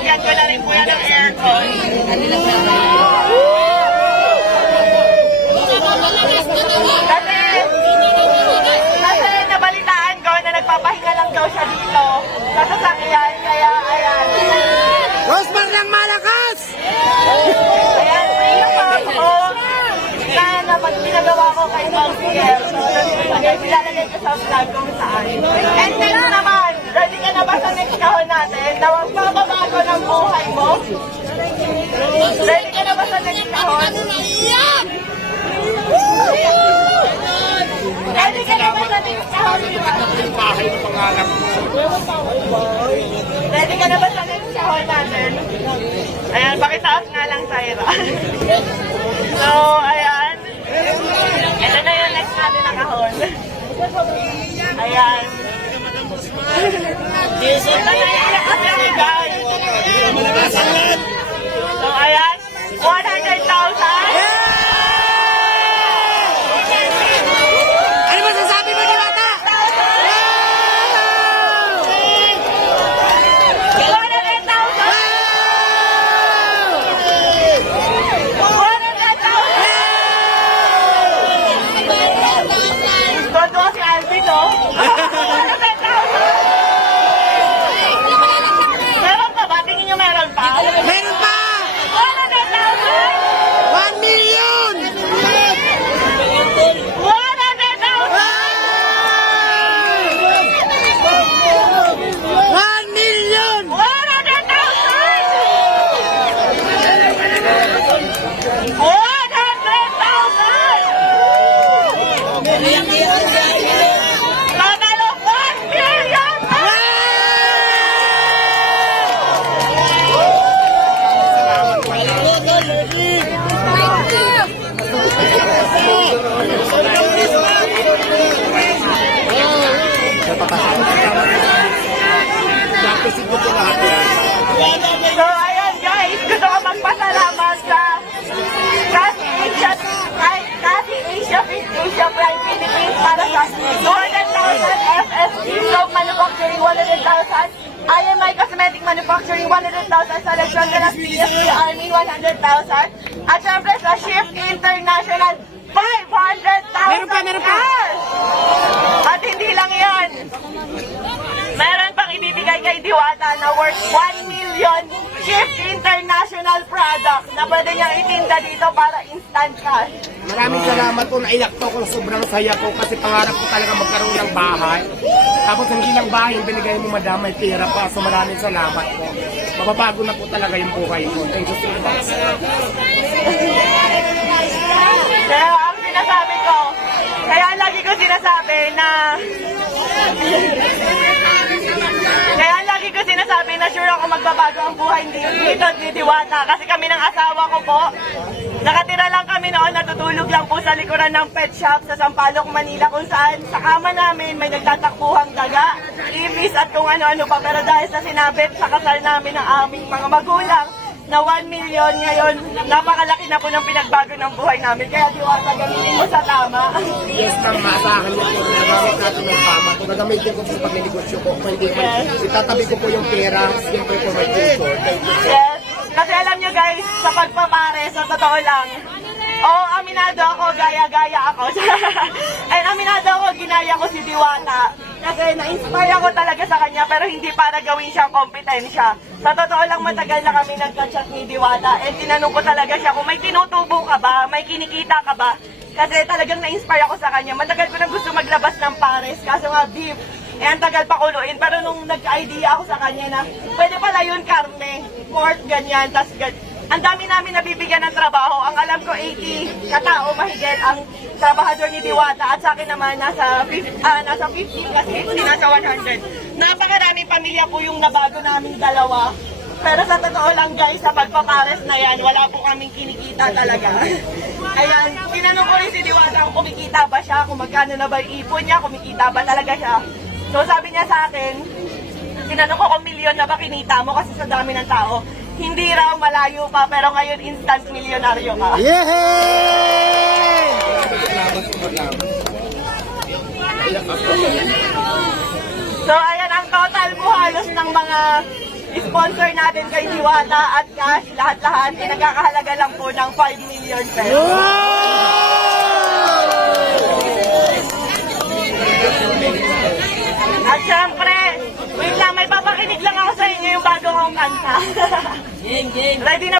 Lalagyan ko na rin po yan ng aircon. Kasi, kasi nabalitaan ko na nagpapahinga lang daw siya dito sa sasakyan. Kaya, ayan. Rosmar ng malakas! Ayan, pinapap ko na naman pinagawa ko kay Mountaineer. So, ilalagay ko sa vlog kung saan. And next naman, ready ka na ba sa next kahon natin na magbabago ng buhay mo? Ready ka na ba sa next kahon? Ready ka na ba sa next kahon? Yung bahay ng pangarap ko. Ready ka na ba sa next kahon natin? Ayan, pakitaas nga lang, Tyra. so, ayan. Ito na yung next natin na kahon. Ayan. Ito na yung next natin, guys. So, ayan. 100,000. Ano masasabi mo, Diwata? 100,000. Todo si Alvin, no? 100,000. Meron pa ba? Tingin nyo meron pa? Meron pa! 100,000! 1 million! 1 million! So ayan guys, gusto ko magpasalamat sa Kasi Asia, ay, Kasi Asia Fit Asia Prime Philippines para sa 200,000 FSG Soap Manufacturing 100,000 IMI Cosmetic Manufacturing 100,000 sa de las PSP Army 100,000 at syempre sa Shift International 500,000 Meron pa, meron pa. At hindi lang yan. Meron pang ibibigay kay Diwata na worth 1 million Shift International product na pwede niyang itinda dito para instant cash. Maraming salamat po, naiyak po ako, sobrang saya po kasi pangarap ko talaga magkaroon ng bahay. Tapos hindi lang bahay, yung binigay mo madam, may pera pa. So maraming salamat po. Mababago na po talaga yung buhay ko. Thank you so much. Kaya ang sinasabi ko, kaya lagi ko sinasabi na kaya lagi ko sinasabi na sure ako magbabago ang buhay dito ni Diwata kasi kami ng asawa ko po nakatira lang kami noon natutulog lang po sa likuran ng pet shop sa Sampaloc, Manila kung saan sa kama namin may nagtatakbuhang daga, ibis at kung ano-ano pa pero dahil sa sinabit sa kasal namin ng aming mga magulang na 1 million ngayon, napakalaki na po ng pinagbago ng buhay namin. Kaya diwata, gamitin mo sa tama. Yes, ma'am, maasahan niyo po. Nagamit natin ng tama. Kung nagamitin ko po sa pag-negosyo ko, kung hindi ko, itatabi ko po yung pera. Siyempre po. Thank you. Yes. Kasi alam nyo guys, sa pagpapare, sa totoo lang, Oo, aminado ako, gaya-gaya ako. And aminado ako, ginaya ko si Diwata. Kasi na-inspire ako talaga sa kanya, pero hindi para gawin siyang kompetensya. Sa totoo lang, matagal na kami nagka-chat ni Diwata. And tinanong ko talaga siya kung may tinutubo ka ba, may kinikita ka ba. Kasi talagang na-inspire ako sa kanya. Matagal ko na gusto maglabas ng pares, kaso nga beef. Eh, ang tagal pa kuluin. Pero nung nagka-idea ako sa kanya na, pwede pala yun karne, pork, ganyan, tas ganyan. Ang dami namin nabibigyan ng trabaho. Ang alam ko, 80 katao mahigit ang trabahador ni Diwata. At sa akin naman, nasa 50, ah, nasa 50 kasi nasa 100. Napakaraming pamilya po yung nabago naming dalawa. Pero sa totoo lang guys, sa pagpapares na yan, wala po kaming kinikita talaga. Ayan, tinanong ko rin si Diwata kung kumikita ba siya, kung magkano na ba yung ipon niya, kumikita ba talaga siya. So sabi niya sa akin, tinanong ko kung milyon na ba kinita mo kasi sa dami ng tao. Hindi raw malayo pa, pero ngayon instant milyonaryo ka. Yay! So ayan ang total mo halos ng mga sponsor natin kay Diwata at cash, lahat-lahat, ay nagkakahalaga lang po ng 5 million pesos. At syempre, wait lang, may papakinig lang ako sa inyo yung bago kong kanta. Ready na